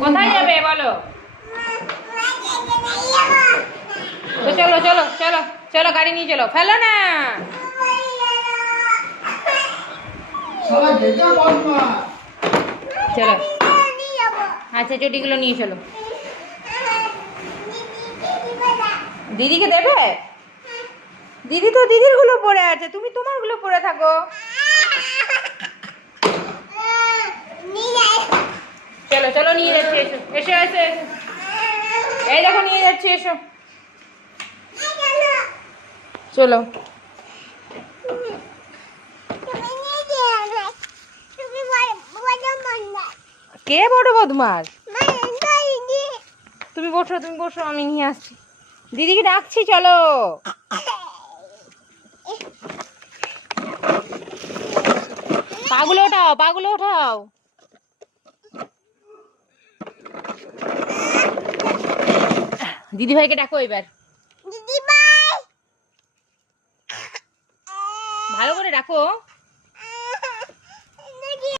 কোথায় যাবে বলো? তো চলো চলো চলো চলো, গাড়ি নিয়ে চলো, ফেলো না। চলো, আচ্ছা চটিগুলো নিয়ে চলো। দিদিকে দেবে? দিদি তো দিদির গুলো পরে আছে, তুমি তোমার গুলো পরে থাকো। চলো চলো, নিয়ে যাচ্ছি, এসো এসো এসো এসো। এই দেখো নিয়ে যাচ্ছি, এসো। চলো। কে বড় বদমাস? তুমি বসো, তুমি বসো, আমি নিয়ে আসছি। দিদিকে ডাকছি, চলো। পাগুলো ওঠাও, পাগুলো ওঠাও। দিদি ভাইকে ডাকো এবার। ভালো করে ডাকো।